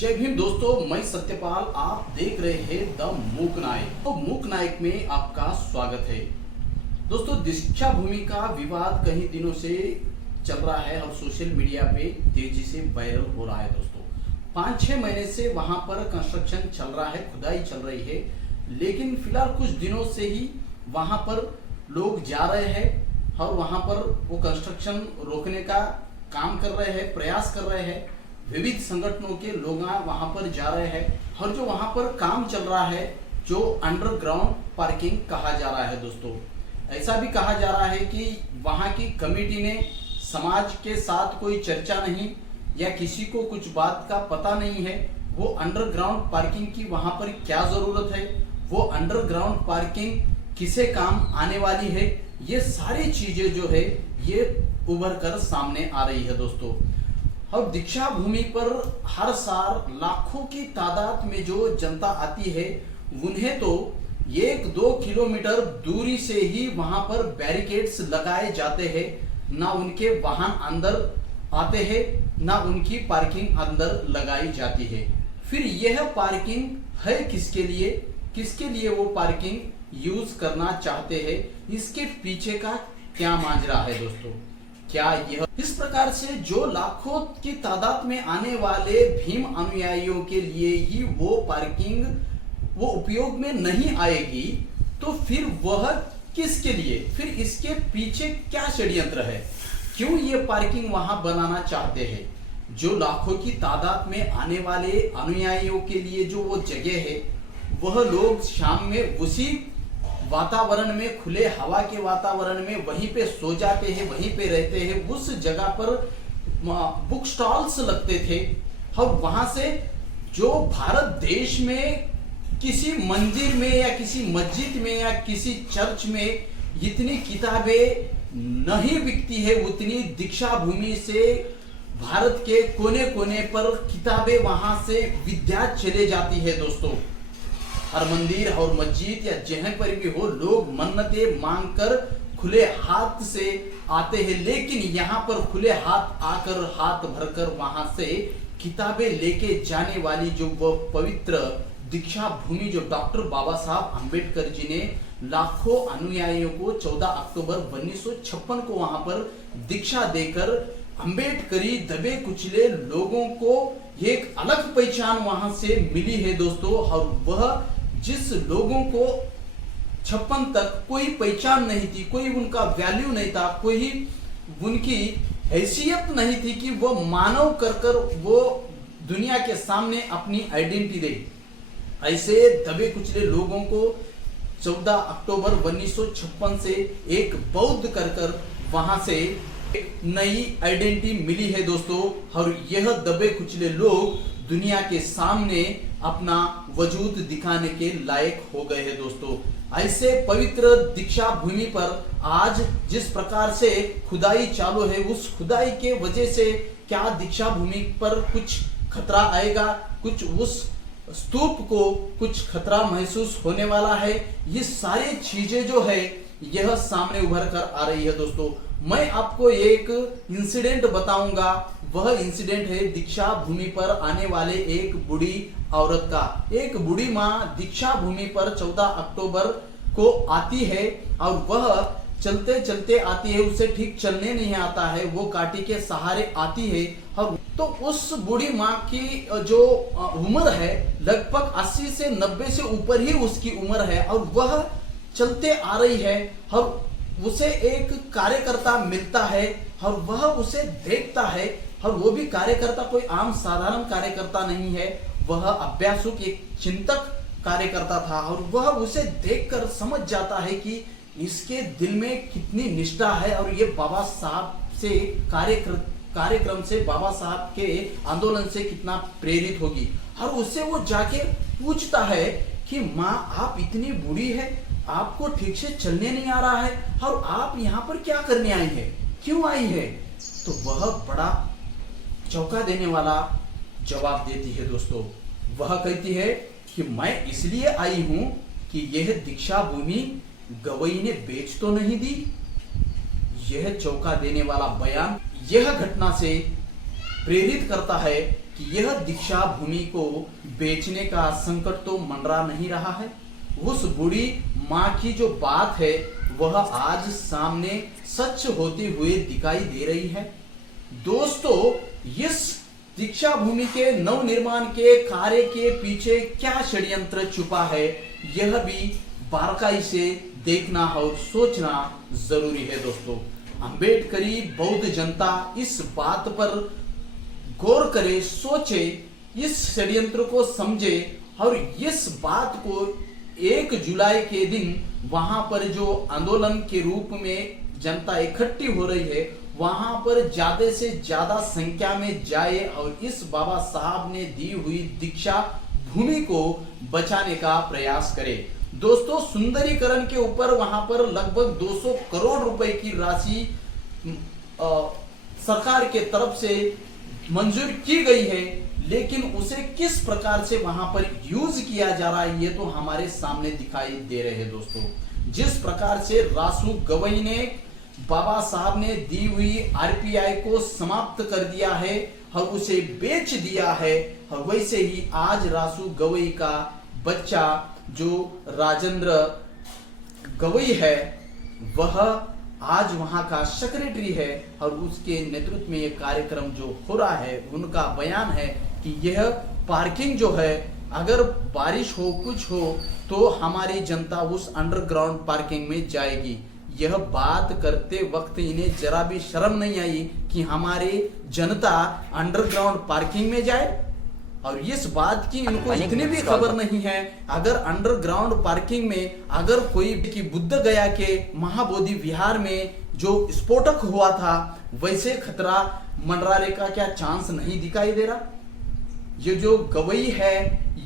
जय भीम दोस्तों, मैं सत्यपाल। आप देख रहे हैं द मूक नायक। तो मूक नायक में आपका स्वागत है। दोस्तों, दीक्षा भूमि का विवाद कई दिनों से चल रहा है और सोशल मीडिया पे तेजी से वायरल हो रहा है। दोस्तों, 5-6 महीने से वहां पर कंस्ट्रक्शन चल रहा है, खुदाई चल रही है, लेकिन फिलहाल कुछ दिनों से ही वहां पर लोग जा रहे हैं और वहां पर वो कंस्ट्रक्शन रोकने का काम कर रहे हैं, प्रयास कर रहे हैं। विविध संगठनों के लोग वहां पर जा रहे हैं और जो वहां पर काम चल रहा है, जो अंडरग्राउंड पार्किंग कहा जा रहा है। दोस्तों, ऐसा भी कहा जा रहा है कि वहां की कमेटी ने समाज के साथ कोई चर्चा नहीं या किसी को कुछ बात का पता नहीं है। वो अंडरग्राउंड पार्किंग की वहां पर क्या जरूरत है, वो अंडरग्राउंड पार्किंग किसे काम आने वाली है, ये सारी चीजें जो है ये उभर कर सामने आ रही है। दोस्तों, और दीक्षा भूमि पर हर साल लाखों की तादाद में जो जनता आती है, उन्हें तो 1-2 किलोमीटर दूरी से ही वहां पर बैरिकेड्स लगाए जाते हैं। ना उनके वाहन अंदर आते हैं, ना उनकी पार्किंग अंदर लगाई जाती है। फिर यह पार्किंग है किसके लिए वो पार्किंग यूज करना चाहते हैं, इसके पीछे का क्या माजरा है। दोस्तों, क्या यह इस प्रकार से जो लाखों की तादाद में आने वाले भीम अनुयायियों के लिए ही वो पार्किंग वो उपयोग में नहीं आएगी, तो फिर वह किसके लिए, फिर इसके पीछे क्या षड्यंत्र है, क्यों ये पार्किंग वहां बनाना चाहते हैं। जो लाखों की तादाद में आने वाले अनुयायियों के लिए जो वो जगह है, वह लोग शाम में उसी वातावरण में, खुले हवा के वातावरण में वहीं पे सो जाते हैं, वहीं पे रहते हैं। उस जगह पर बुक स्टॉल्स लगते थे और वहां से जो भारत देश में किसी मंदिर में या किसी मस्जिद में या किसी चर्च में इतनी किताबें नहीं बिकती है, उतनी दीक्षा भूमि से भारत के कोने कोने पर किताबें वहां से विद्या चले जाती है। दोस्तों, हर मंदिर और मस्जिद या जहां पर भी हो, लोग मन्नतें मांगकर खुले हाथ से आते हैं, लेकिन यहाँ पर खुले हाथ आकर हाथ भरकर वहां से किताबें लेके जाने वाली जो वो पवित्र दीक्षा भूमि, जो डॉक्टर बाबा साहब अंबेडकर जी ने लाखों अनुयायियों को 14 अक्टूबर 1956 को वहां पर दीक्षा देकर अंबेडकरी दबे कुचले लोगों को एक अलग पहचान वहां से मिली है। दोस्तों, और वह जिस लोगों को 56 तक कोई पहचान नहीं थी, कोई उनका वैल्यू नहीं था, कोई उनकी हैसियत नहीं थी कि वो मानव कर वो दुनिया के सामने अपनी आइडेंटिटी दे, ऐसे दबे कुचले लोगों को 14 अक्टूबर 1956 से एक बौद्ध कर वहां से एक नई आइडेंटिटी मिली है। दोस्तों, और यह दबे कुचले लोग दुनिया के सामने अपना वजूद दिखाने के लायक हो गए हैं। दोस्तों, ऐसे पवित्र दीक्षा भूमि पर आज जिस प्रकार से खुदाई चालू है, उस खुदाई के वजह से क्या दीक्षा भूमि पर कुछ खतरा आएगा, कुछ उस स्तूप को कुछ खतरा महसूस होने वाला है, ये सारी चीजें जो है यह सामने उभर कर आ रही है। दोस्तों, मैं आपको एक इंसिडेंट बताऊंगा। वह इंसिडेंट है दीक्षा भूमि पर आने वाले एक बूढ़ी औरत का। एक बूढ़ी माँ दीक्षा भूमि पर 14 अक्टूबर को आती है और वह चलते चलते आती है, उसे ठीक चलने नहीं आता है, वो काठी के सहारे आती है। और तो उस बूढ़ी माँ की जो उम्र है लगभग 80 से 90 से ऊपर ही उसकी उम्र है, और वह चलते आ रही है और उसे एक कार्यकर्ता मिलता है और वह उसे देखता है, और वो भी कार्यकर्ता कोई आम साधारण कार्यकर्ता नहीं है, वह अभ्यासुक एक चिंतक कार्यकर्ता था। और वह उसे देखकर समझ जाता है कि इसके दिल में कितनी निष्ठा है और ये बाबा साहब से कार्यक्रम से, बाबा साहब के आंदोलन से कितना प्रेरित होगी। और उससे वो जाके पूछता है कि माँ, आप इतनी बूढ़ी है, आपको ठीक से चलने नहीं आ रहा है, और आप यहाँ पर क्या करने आई है, क्यों आई है। तो वह बड़ा चौंका देने वाला जवाब देती है। दोस्तों, वह कहती है कि मैं इसलिए आई हूं कि यह दीक्षा भूमि गवई ने बेच तो नहीं दी। यह चौंका देने वाला बयान यह घटना से प्रेरित करता है कि यह दीक्षा भूमि को बेचने का संकट तो मंडरा नहीं रहा है। उस बूढ़ी माँ की जो बात है वह आज सामने सच होते हुए दिखाई दे रही है। दोस्तों, इस दीक्षा भूमि के नवनिर्माण के कार्य के पीछे क्या षड्यंत्र छुपा है, यह भी बारीकी से देखना और सोचना जरूरी है। दोस्तों, अंबेडकरी बौद्ध जनता इस बात पर गौर करे, सोचे, इस षड्यंत्र को समझे और इस बात को 1 जुलाई के दिन वहां पर जो आंदोलन के रूप में जनता इकट्ठी हो रही है वहां पर ज्यादा से ज्यादा संख्या में जाए और इस बाबा साहब ने दी हुई दीक्षा भूमि को बचाने का प्रयास करे। दोस्तों, सुंदरीकरण के ऊपर वहां पर लगभग 200 करोड़ रुपए की राशि सरकार के तरफ से मंजूर की गई है, लेकिन उसे किस प्रकार से वहां पर यूज किया जा रहा है ये तो हमारे सामने दिखाई दे रहे हैं। दोस्तों, जिस प्रकार से रासू गवई ने बाबा साहब ने दी हुई आरपीआई को समाप्त कर दिया है और उसे बेच दिया है, और वैसे ही आज रासू गवई का बच्चा जो राजेंद्र गवई है वह आज वहां का सेक्रेटरी है और उसके नेतृत्व में यह कार्यक्रम जो हो रहा है उनका बयान है कि यह पार्किंग जो है अगर बारिश हो कुछ हो तो हमारी जनता उस अंडरग्राउंड पार्किंग में जाएगी। यह बात करते वक्त इन्हें जरा भी शर्म नहीं आई कि हमारे जनता अंडरग्राउंड पार्किंग में जाए, और इस बात की इनको इतनी भी खबर नहीं है अगर अंडरग्राउंड पार्किंग में अगर कोई की बुद्ध गया के महाबोधि विहार में जो स्फोटक हुआ था वैसे खतरा मंडराने का क्या चांस नहीं दिखाई दे रहा। ये जो गवई है,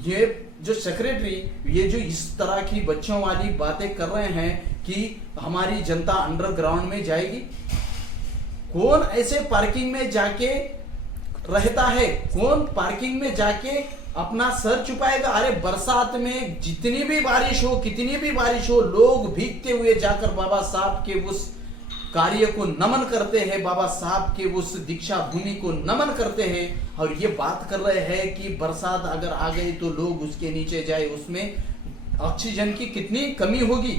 ये जो सेक्रेटरी, ये जो इस तरह की बच्चों वाली बातें कर रहे हैं कि हमारी जनता अंडरग्राउंड में जाएगी। कौन ऐसे पार्किंग में जाके रहता है, कौन पार्किंग में जाके अपना सर छुपाएगा। अरे बरसात में जितनी भी बारिश हो, कितनी भी बारिश हो, लोग भीगते हुए जाकर बाबा साहब के उस कार्य को नमन करते हैं, बाबा साहब के उस दीक्षा भूमि को नमन करते हैं और ये बात कर रहे हैं कि बरसात अगर आ गई तो लोग उसके नीचे जाए, उसमें ऑक्सीजन की कितनी कमी होगी,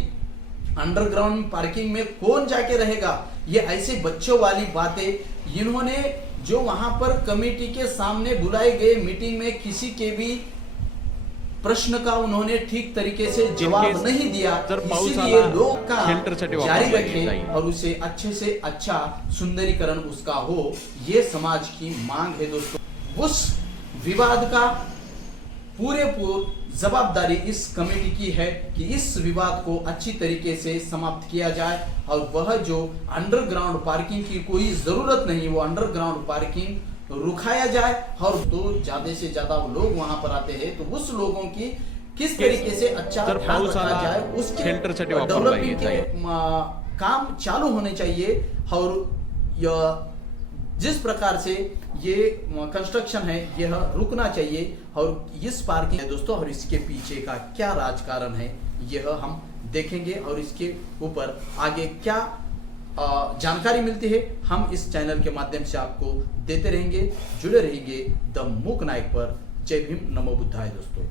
अंडरग्राउंड पार्किंग में कौन जाके रहेगा। ये ऐसे बच्चों वाली बातें इन्होंने जो वहां पर कमेटी के सामने बुलाए गए मीटिंग में किसी के भी प्रश्न का उन्होंने ठीक तरीके से जवाब नहीं दिया, इसीलिए लोग का जारी रखें और उसे अच्छे से अच्छा सुंदरीकरण उसका हो, ये समाज की मांग है। दोस्तों, उस विवाद का पूरे जवाबदारी इस कमेटी की है कि इस विवाद को अच्छी तरीके से समाप्त किया जाए और वह जो अंडरग्राउंड पार्किंग की कोई जरूरत नहीं, वो अंडरग्राउंड पार्किंग रुकाया जाए और तो ज्यादा से ज्यादा लोग वहां पर आते हैं तो उस लोगों की किस तरीके से अच्छा ध्यान रखा जाए, उसके डेवलपमेंट के काम चालू होने चाहिए। और जिस प्रकार से ये कंस्ट्रक्शन है यह रुकना चाहिए और इस पार्किंग है दोस्तों, और इसके पीछे का क्या राजकारण है यह हम देखेंगे और इसके ऊपर आगे क्या जानकारी मिलती है हम इस चैनल के माध्यम से आपको देते रहेंगे। जुड़े रहेंगे द मूक नायक पर। जय भीम, नमो बुद्धाय दोस्तों।